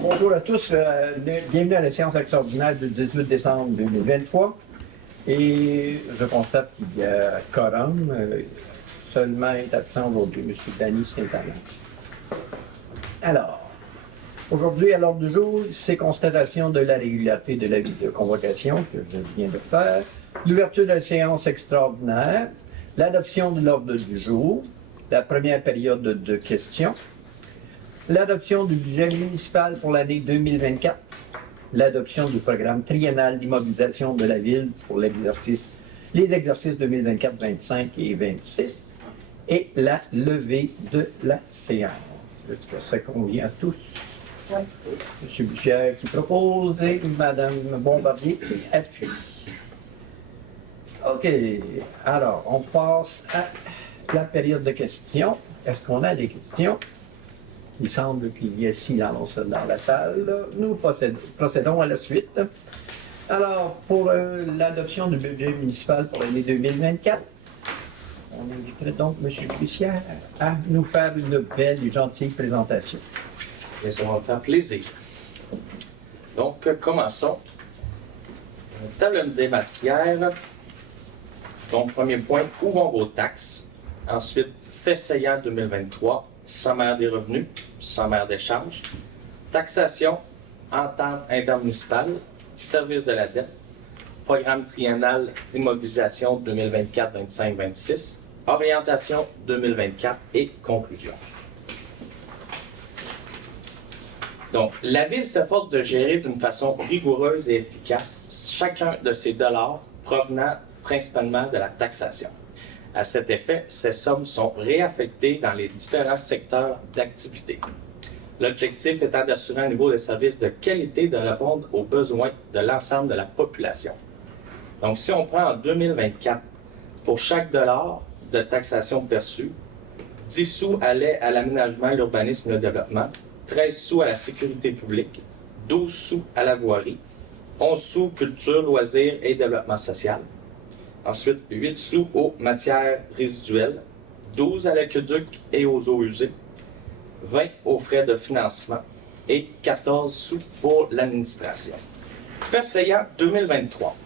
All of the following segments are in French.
bonjour à tous. Bienvenue à la séance extraordinaire du 18 décembre 2023. Et je constate qu'il y a quorum. Seulement est absent aujourd'hui, M. Danny Saint-Alain. Alors, aujourd'hui, à l'ordre du jour, c'est constatation de la régularité de l'avis de convocation que je viens de faire, l'ouverture de la séance extraordinaire, l'adoption de l'ordre du jour, la première période de questions, l'adoption du budget municipal pour l'année 2024, l'adoption du programme triennal d'immobilisation de la ville pour les exercices 2024, 25 et 26, et la levée de la séance. Est-ce que ça convient à tous? Oui. M. Bussière qui propose et Mme Bombardier qui appuie. OK. Alors, on passe à la période de questions. Est-ce qu'on a des questions? Il semble qu'il y ait silence dans la salle. Nous procédons à la suite. Alors, pour l'adoption du budget municipal pour l'année 2024, on inviterait donc M. Bussière à nous faire une belle et gentille présentation. Et ça va me faire plaisir. Donc, commençons. Table des matières. Donc, premier point, où vont vos taxes? Ensuite, fait saillant 2023, sommaire des revenus, sommaire des charges, taxation, entente intermunicipale, service de la dette, programme triennal d'immobilisation 2024, 25, 26, orientation 2024 et conclusion. Donc, la Ville s'efforce de gérer d'une façon rigoureuse et efficace chacun de ses dollars provenant principalement de la taxation. À cet effet, ces sommes sont réaffectées dans les différents secteurs d'activité. L'objectif étant d'assurer un niveau de service de qualité de répondre aux besoins de l'ensemble de la population. Donc, si on prend en 2024, pour chaque dollar de taxation perçue, 10 sous allaient à l'aménagement, l'urbanisme et le développement, 13 sous à la sécurité publique, 12 sous à la voirie, 11 sous culture, loisirs et développement social. Ensuite, 8 sous aux matières résiduelles, 12 à l'aqueduc et aux eaux usées, 20 aux frais de financement et 14 sous pour l'administration. Fait saillant 2023.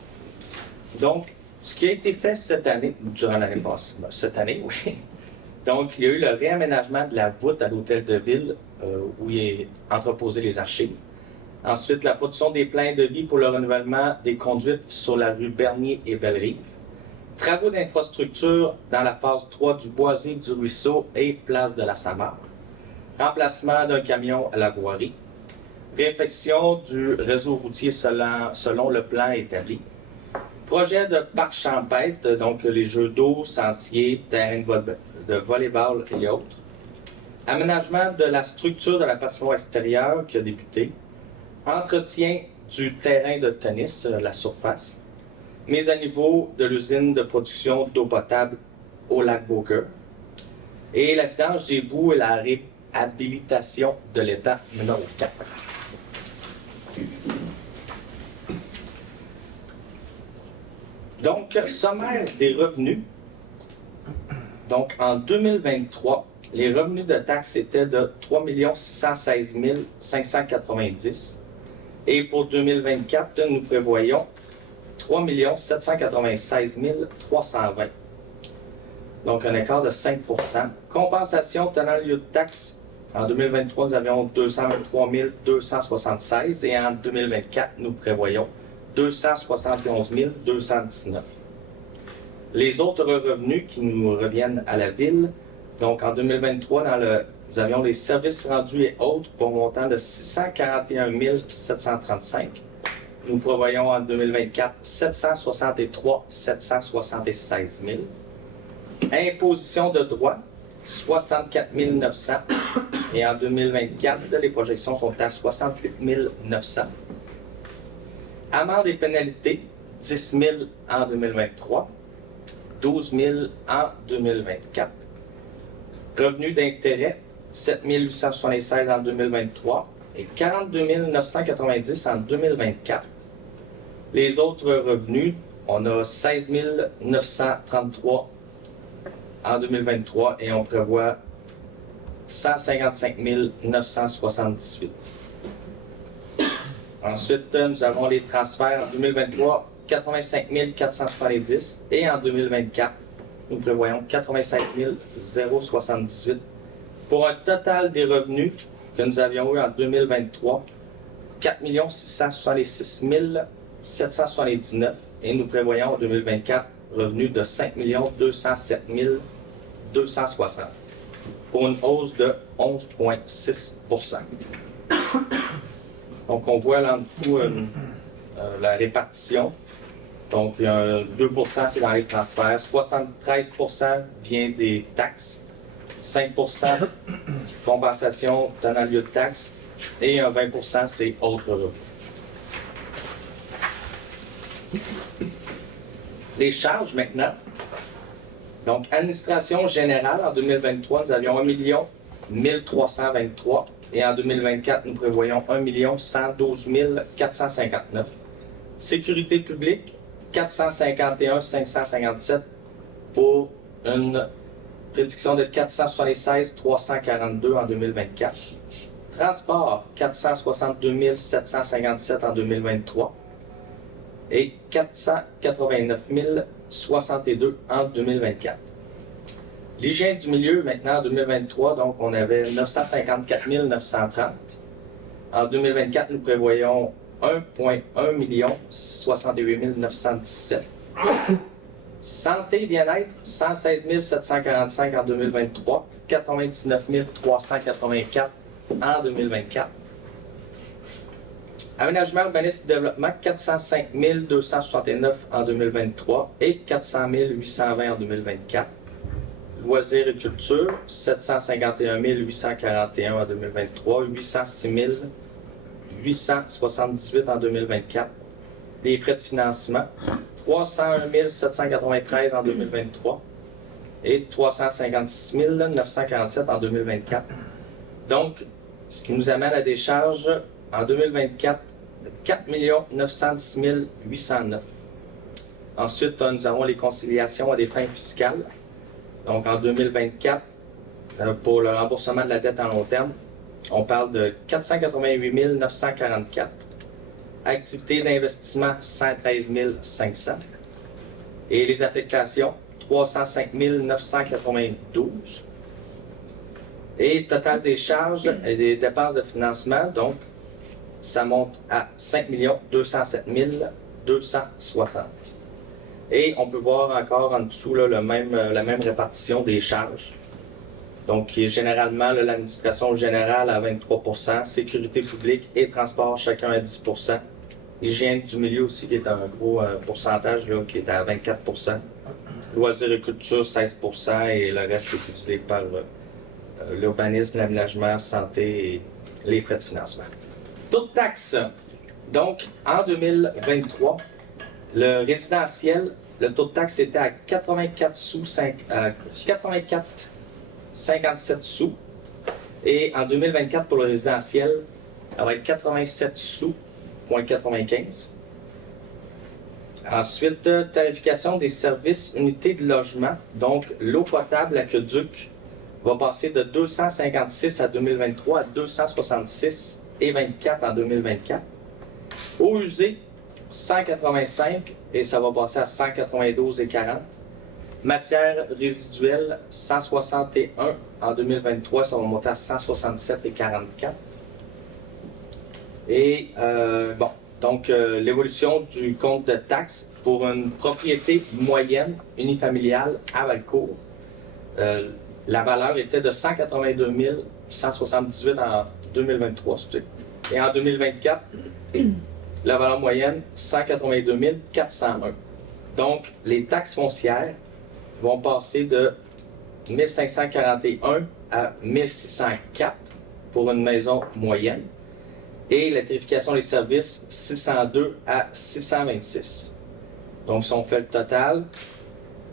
Donc, ce qui a été fait cette année, durant l'année passée, cette année, oui. Donc, il y a eu le réaménagement de la voûte à l'hôtel de ville où il est entreposé les archives. Ensuite, la production des plans de vie pour le renouvellement des conduites sur la rue Bernier et Bellerive. Travaux d'infrastructure dans la phase 3 du Boisier du Ruisseau et place de la Samare. Remplacement d'un camion à la voirie. Réfection du réseau routier selon le plan établi. Projet de parc champêtre, donc les jeux d'eau, sentiers, terrain de volleyball et autres. Aménagement de la structure de la patinoire extérieure qui a débuté. Entretien du terrain de tennis, la surface. Mise à niveau de l'usine de production d'eau potable au lac Beaucœur. Et la vidange des boues et la réhabilitation de l'étang numéro 4. Donc, sommaire des revenus. Donc, en 2023, les revenus de taxes étaient de 3 616 590. Et pour 2024, nous prévoyons 3 796 320. Donc, un écart de 5 %. Compensation tenant lieu de taxe. En 2023, nous avions 223 276 et en 2024, nous prévoyons 271 219. Les autres revenus qui nous reviennent à la Ville, donc en 2023, nous avions les services rendus et autres pour un montant de 641 735. Nous prévoyons en 2024 763 776 000. Imposition de droit, 64 900. Et en 2024, les projections sont à 68 900. Amendes et pénalités, 10 000 en 2023, 12 000 en 2024. Revenus d'intérêt, 7 876 en 2023 et 42 990 en 2024. Les autres revenus, on a 16 933 en 2023 et on prévoit 155 978. Ensuite, nous avons les transferts en 2023, 85 470 et en 2024, nous prévoyons 85 078 pour un total des revenus que nous avions eu en 2023, 4 666 779 et nous prévoyons en 2024 revenus de 5 207 260 pour une hausse de 11,6 %. Donc, on voit là en dessous la répartition. Donc, 2 % c'est dans les transferts, 73 % vient des taxes, 5 % compensation donnant lieu de taxes et 20 % c'est autres revenus. Les charges maintenant. Donc, administration générale en 2023, nous avions 1 1323 et en 2024, nous prévoyons 1 112 459. Sécurité publique, 451 557 pour une prédiction de 476 342 en 2024. Transport, 462 757 en 2023 et 489 062 en 2024. L'hygiène du milieu, maintenant en 2023, donc on avait 954 930. En 2024, nous prévoyons 1,1 million 68 917. Santé et bien-être, 116 745 en 2023, 99 384 en 2024. Aménagement, urbanisme et développement, 405 269 en 2023 et 400 820 en 2024. Loisirs et culture, 751 841 en 2023, 806 878 en 2024. Les frais de financement, 301 793 en 2023 et 356 947 en 2024. Donc, ce qui nous amène à des charges en 2024 de 4 910 809. Ensuite, nous avons les conciliations à des fins fiscales. Donc, en 2024, pour le remboursement de la dette à long terme, on parle de 488 944. Activités d'investissement, 113 500. Et les affectations, 305 992. Et total des charges et des dépenses de financement, donc, ça monte à 5 207 260. Et on peut voir encore en dessous là, la même répartition des charges. Donc, qui est généralement l'administration générale à 23 %, sécurité publique et transport chacun à 10 %. Hygiène du milieu aussi, qui est un gros pourcentage, là, qui est à 24 %. Loisirs et culture, 16 % et le reste est divisé par l'urbanisme, l'aménagement, santé et les frais de financement. Taux de taxe. Donc, en 2023, le résidentiel, le taux de taxe était à 84,57 sous. Et en 2024, pour le résidentiel, ça va être 87 sous,95. Ensuite, tarification des services unités de logement. Donc, l'eau potable, l'aqueduc, va passer de 256 à 2023 à 266,24 en 2024. Eau usée, 185 et ça va passer à 192,40. Matière résiduelle, 161 en 2023, ça va monter à 167,44. Et donc l'évolution du compte de taxes pour une propriété moyenne unifamiliale à Valcourt, la valeur était de 182 178 en 2023. Et en 2024, la valeur moyenne, 182 401. Donc, les taxes foncières vont passer de 1541 à 1604 pour une maison moyenne. Et la tarification des services, 602 à 626. Donc, si on fait le total,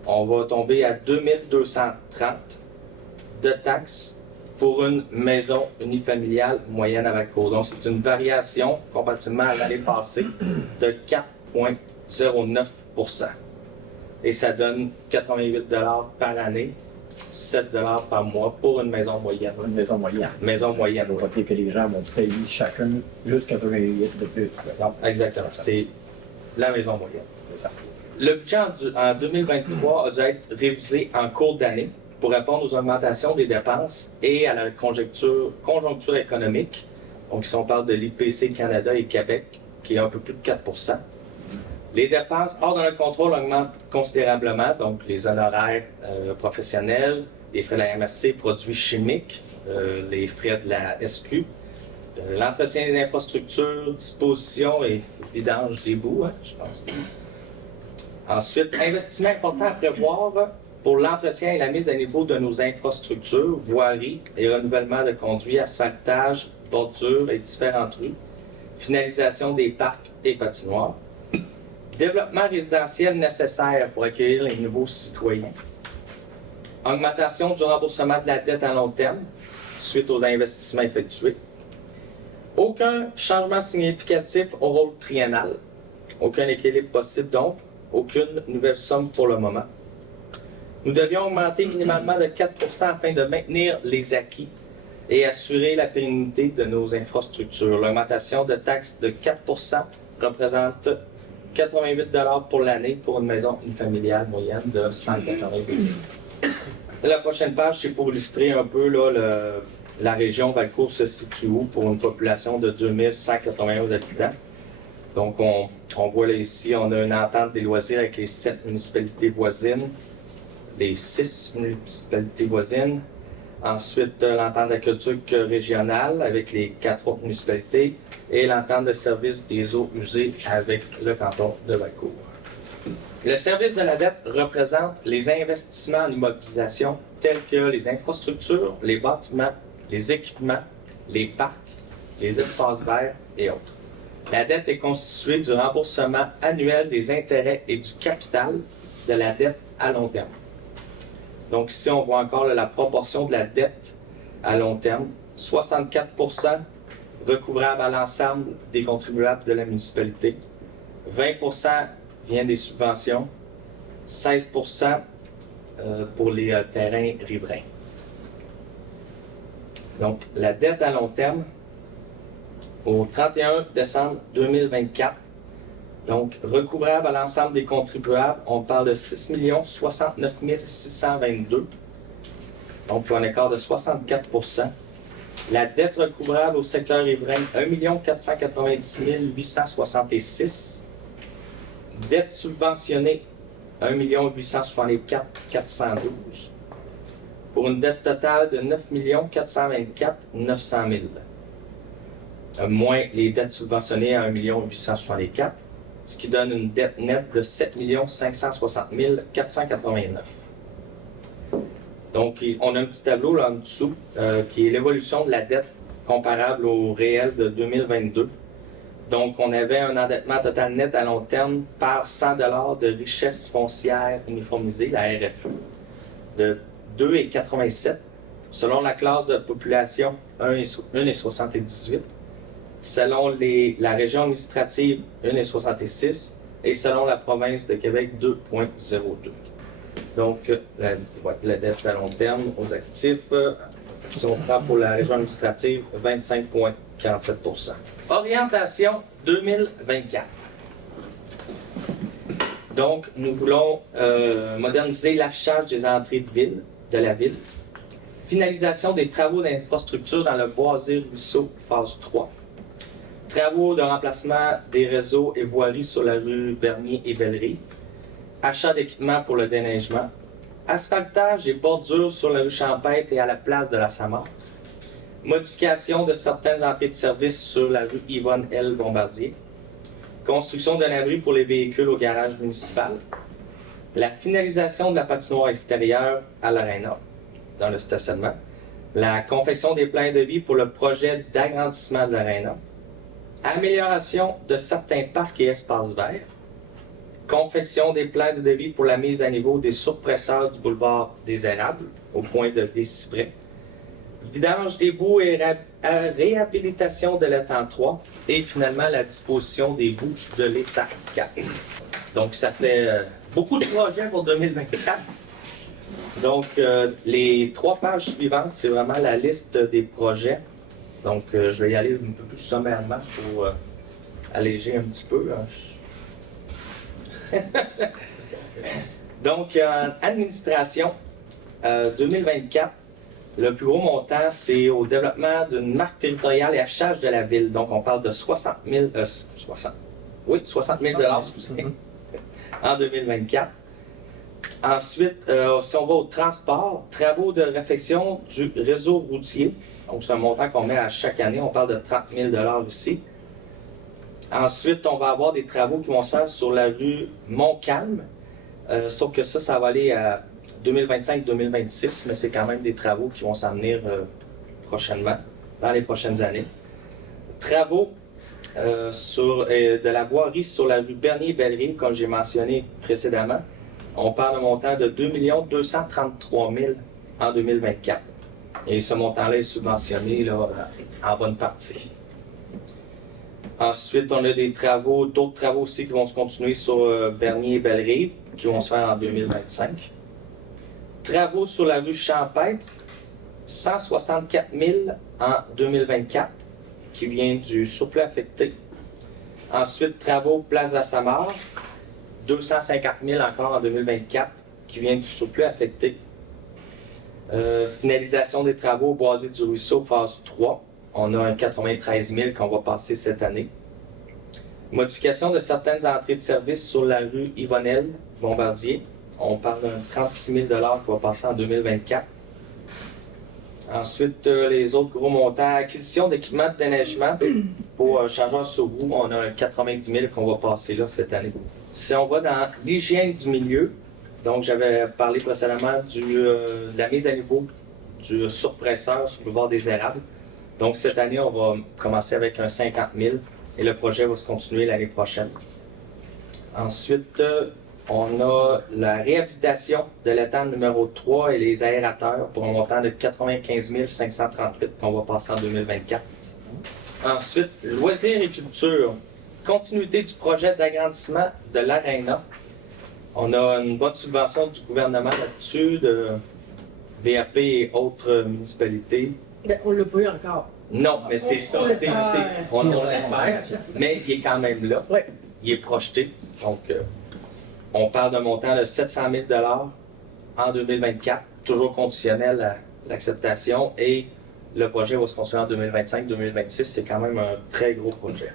on va tomber à 2230 de taxes pour une maison unifamiliale moyenne à Valcourt. Donc, c'est une variation, comparativement à l'année passée, de 4,09 %. Et ça donne 88 $ par année 7 par mois pour une maison moyenne. Une maison moyenne. Maison moyenne, On oui. va dire que les gens vont payer chacun jusqu'à 88 de plus. Non, Exactement. C'est la maison moyenne. c'est ça. Le budget en 2023 a dû être révisé en cours d'année pour répondre aux augmentations des dépenses et à la conjoncture économique. Donc, si on parle de l'IPC Canada et Québec, qui est un peu plus de 4 les dépenses hors de notre contrôle augmentent considérablement, donc les honoraires professionnels, les frais de la MRC, produits chimiques, les frais de la SQ, l'entretien des infrastructures, disposition et vidange des boues, hein, je pense. Ensuite, investissement important à prévoir pour l'entretien et la mise à niveau de nos infrastructures, voiries et renouvellement de conduits, asphaltage, bordures et différentes rues, finalisation des parcs et patinoires, développement résidentiel nécessaire pour accueillir les nouveaux citoyens, augmentation du remboursement de la dette à long terme suite aux investissements effectués, aucun changement significatif au rôle triennal, aucun équilibre possible donc, aucune nouvelle somme pour le moment. Nous devions augmenter minimalement de 4 afin de maintenir les acquis et assurer la pérennité de nos infrastructures. L'augmentation de taxes de 4 représente 88 pour l'année pour une maison unifamiliale moyenne de 188 000. La prochaine page, c'est pour illustrer un peu là, la région Valcourt se situe où pour une population de 2191 habitants. Donc, on voit là ici, on a une entente des loisirs avec les 7 municipalités voisines, les 6 municipalités voisines. Ensuite, l'entente d'aqueduc régionale avec les 4 autres municipalités et l'entente de service des eaux usées avec le canton de Valcourt. Le service de la dette représente les investissements en immobilisation tels que les infrastructures, les bâtiments, les équipements, les parcs, les espaces verts et autres. La dette est constituée du remboursement annuel des intérêts et du capital de la dette à long terme. Donc ici, on voit encore là, la proportion de la dette à long terme. 64 recouvrable à l'ensemble des contribuables de la municipalité. 20 vient des subventions. 16 pour les terrains riverains. Donc, la dette à long terme, au 31 décembre 2024, donc recouvrable à l'ensemble des contribuables, on parle de 6 69 622, donc pour un écart de 64 La dette recouvrable au secteur riverain, 1 490 866. Dette subventionnée, 1 864 412. Pour une dette totale de 9 424 900 000. Moins les dettes subventionnées à 1 864, ce qui donne une dette nette de 7 560 489. Donc, on a un petit tableau là en dessous qui est l'évolution de la dette comparable au réel de 2022. Donc, on avait un endettement total net à long terme par 100 $ de richesse foncière uniformisée, la RFU, de 2,87 selon la classe de population 1,78, selon la région administrative 1,66 et selon la province de Québec 2,02. Donc, la dette à long terme aux actifs, si on prend pour la région administrative, 25,47 Orientation 2024. Donc, nous voulons moderniser l'affichage des entrées de la ville. Finalisation des travaux d'infrastructure dans le Boisé-Ruisseau, phase 3. Travaux de remplacement des réseaux et voiries sur la rue Bernier et Bellerive. Achat d'équipements pour le déneigement. Asphaltage et bordures sur la rue Champêtre et à la place de la Samar. Modification de certaines entrées de service sur la rue Yvonne L. Bombardier. Construction d'un abri pour les véhicules au garage municipal. La finalisation de la patinoire extérieure à l'Arena, dans le stationnement. La confection des plans de vie pour le projet d'agrandissement de l'Arena. Amélioration de certains parcs et espaces verts. Confection des plans de devis pour la mise à niveau des surpresseurs du boulevard des Érables, au point de Décyprès. Vidange des boues et réhabilitation de l'étang 3. Et finalement, la disposition des boues de l'étang 4. Donc, ça fait beaucoup de projets pour 2024. Donc, les 3 pages suivantes, c'est vraiment la liste des projets. Donc, je vais y aller un peu plus sommairement pour alléger un petit peu. Donc, administration 2024, le plus gros montant, c'est au développement d'une marque territoriale et affichage de la ville. Donc, on parle de 60 000 excusez, en 2024. Ensuite, si on va au transport, travaux de réfection du réseau routier. Donc, c'est un montant qu'on met à chaque année. On parle de 30 000 ici. Ensuite, on va avoir des travaux qui vont se faire sur la rue Montcalm. Sauf que ça va aller à 2025-2026, mais c'est quand même des travaux qui vont s'en venir prochainement, dans les prochaines années. Travaux de la voirie sur la rue Bernier-Bellerive, comme j'ai mentionné précédemment. On parle d'un montant de 2 233 000 en 2024. Et ce montant-là est subventionné là, en bonne partie. Ensuite, on a d'autres travaux aussi qui vont se continuer sur Bernier et Bellerive, qui vont se faire en 2025. Travaux sur la rue Champêtre, 164 000 en 2024, qui vient du surplus affecté. Ensuite, travaux Place de la Samar, 250 000 encore en 2024, qui vient du surplus affecté. Finalisation des travaux au Boisé du Ruisseau, phase 3. On a un 93 000 qu'on va passer cette année. Modification de certaines entrées de service sur la rue Yvonnel, Bombardier. On parle d'un 36 000 qui va passer en 2024. Ensuite, les autres gros montants. Acquisition d'équipements de déneigement pour un chargeur sur roue. On a un 90 000 qu'on va passer là cette année. Si on va dans l'hygiène du milieu, donc j'avais parlé précédemment de la mise à niveau du surpresseur sur le boulevard des Érables. Donc cette année, on va commencer avec un 50 000 et le projet va se continuer l'année prochaine. Ensuite, on a la réhabilitation de l'étang numéro 3 et les aérateurs pour un montant de 95 538 qu'on va passer en 2024. Ensuite, loisirs et culture. Continuité du projet d'agrandissement de l'aréna. On a une bonne subvention du gouvernement là-dessus, de VAP et autres municipalités. Mais on ne l'a pas eu encore. Non, mais c'est ça. On l'espère. Mais il est quand même là. Oui. Il est projeté. Donc, on parle d'un montant de 700 000 en 2024, toujours conditionnel à l'acceptation. Et le projet va se construire en 2025-2026. C'est quand même un très gros projet.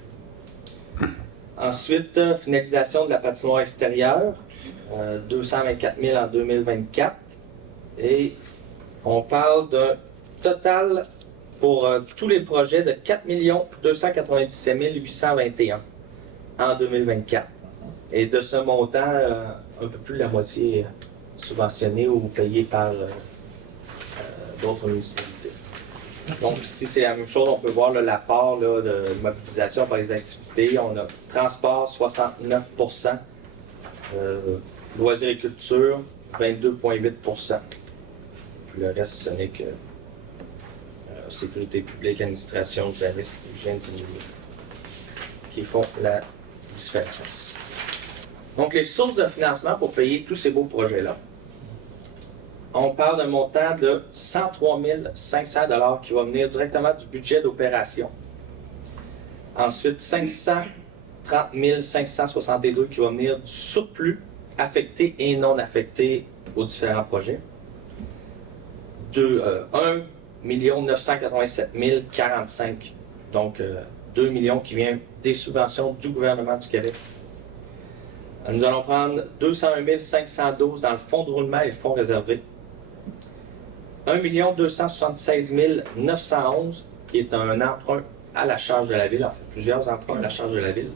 Ensuite, finalisation de la patinoire extérieure, 224 000 en 2024. Et on parle d'un total pour tous les projets de 4 297 821 en 2024. Et de ce montant, un peu plus de la moitié subventionné ou payé par d'autres municipalités. Donc ici, c'est la même chose. On peut voir l'apport de mobilisation par les activités. On a transport, 69 loisirs et culture, 22,8 Puis le reste, ce n'est que sécurité publique, administration, journalisme, hygiène, qui font la différence. Donc, les sources de financement pour payer tous ces beaux projets-là. On parle d'un montant de 103 500 $ qui va venir directement du budget d'opération. Ensuite, 530 562 qui va venir du surplus affecté et non affecté aux différents projets. 1 987 045. Donc, 2 millions qui viennent des subventions du gouvernement du Québec. Nous allons prendre 201 512 dans le fonds de roulement et le fonds réservé. 1 276 911 qui est un emprunt à la charge de la ville, en fait plusieurs emprunts à la charge de la ville.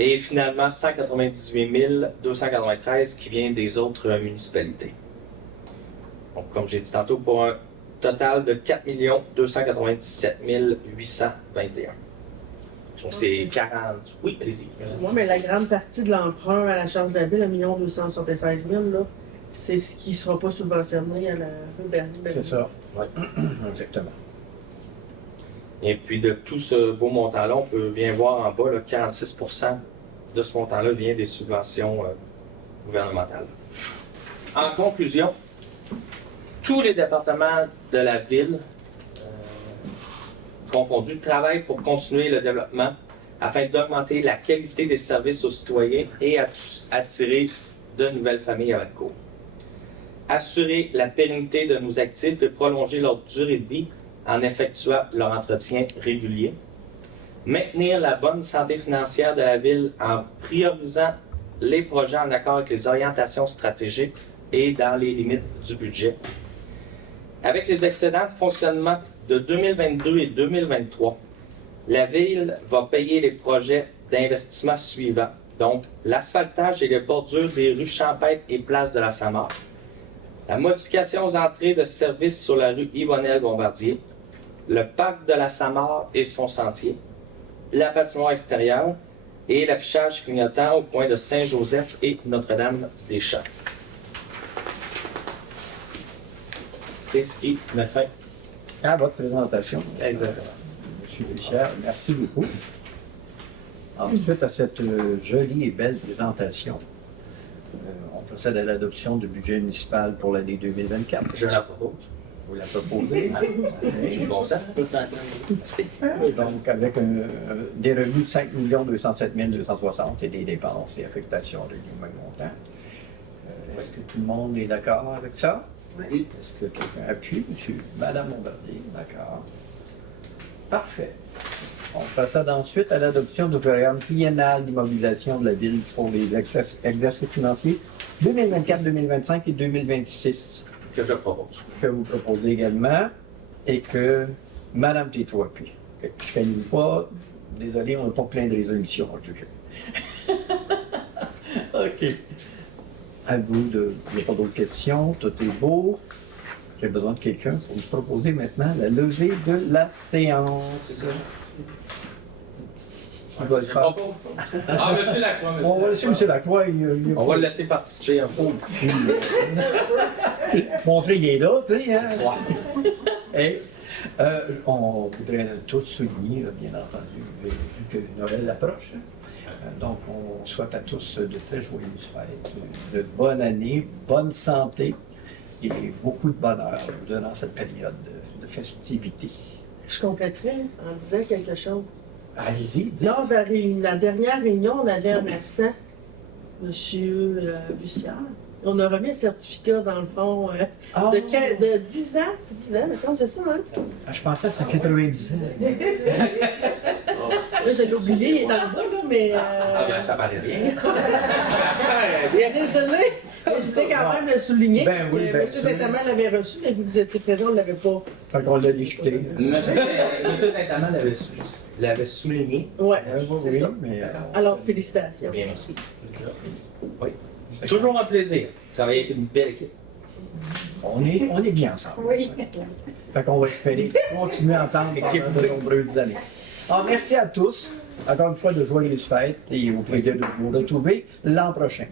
Et finalement 198 293 qui vient des autres municipalités. Donc comme j'ai dit tantôt, pour un total de 4 297 821. Donc c'est 40... Oui, allez-y. Oui, mais la grande partie de l'emprunt à la charge de la ville, 1 276 000, là, c'est ce qui ne sera pas subventionné à la rue Bernier. C'est ça. Oui. Exactement. Et puis de tout ce beau montant-là, on peut bien voir en bas, là, 46 de ce montant-là vient des subventions gouvernementales. En conclusion, tous les départements de la ville confondus travaillent pour continuer le développement afin d'augmenter la qualité des services aux citoyens et attirer de nouvelles familles à Valcourt. Assurer la pérennité de nos actifs et prolonger leur durée de vie en effectuant leur entretien régulier. Maintenir la bonne santé financière de la ville en priorisant les projets en accord avec les orientations stratégiques et dans les limites du budget. Avec les excédents de fonctionnement de 2022 et 2023, la Ville va payer les projets d'investissement suivants, donc l'asphaltage et les bordures des rues Champêtre et Place de la Samar, la modification aux entrées de services sur la rue Yvonnel-Bombardier, le parc de la Samar et son sentier, la patinoire extérieure et l'affichage clignotant au coin de Saint-Joseph et Notre-Dame-des-Champs. C'est ce qui met fin à votre présentation. exactement. Monsieur Bussière, merci beaucoup. Ensuite, à cette jolie et belle présentation, on procède à l'adoption du budget municipal pour l'année 2024. Je la propose. Vous la proposez. C'est bon ça? Merci. Donc, avec des revenus de 5 207 260 et des dépenses et affectations de du même montant. Est-ce que tout le monde est d'accord avec ça? Oui. Est-ce que quelqu'un appuie? Madame Bombardier, d'accord. Parfait. On procède ensuite à l'adoption du programme triennal d'immobilisation de la ville pour les exercices financiers 2024, 2025 et 2026. Que je propose. Que vous proposez également et que Madame Této appuie. Je ne finis pas. Désolé, on n'a pas plein de résolutions aujourd'hui. OK. À vous de. Il n'y a pas d'autres questions. Tout est beau. J'ai besoin de quelqu'un pour vous proposer maintenant la levée de la séance. Qui va le Je faire? propose. Ah, monsieur Lacroix, monsieur. On va laisser M. Lacroix. On va le laisser participer un peu. Montrer qu'il est là, tu sais. Hein? Ouais. Et on voudrait tous souligner, bien entendu, vu que Noël approche. Donc, on souhaite à tous de très joyeuses fêtes, de bonne année, bonne santé et beaucoup de bonheur durant cette période de festivité. Je compléterais en disant quelque chose. Allez-y. Lors de la dernière réunion, on avait un absent, M. Bussière. On a remis un certificat, dans le fond, de 10 ans. 10 ans, me semble, c'est ça, hein? Je pensais que c'était 90 ans. Là, je l'ai oublié, il est dans le bas, là, mais... Ah ben, ça paraît bien. Ça paraît bien. Désolée, mais je voulais quand même le souligner, Ben parce oui, que ben M. Saint-Amand l'avait reçu, mais vu que vous étiez présent, on ne l'avait pas. Fait qu'on l'a déjeté. Monsieur Saint-Amand l'avait souligné. Ouais, c'est Oui, ça. mais Alors, félicitations. Bien, merci. Oui. C'est toujours un plaisir de travailler avec une belle équipe. on est bien ensemble. Oui. Fait qu'on va espérer continuer ensemble pendant de nombreuses années. Alors, merci à tous. Encore une fois, de joyeuses fêtes et au plaisir de vous retrouver l'an prochain.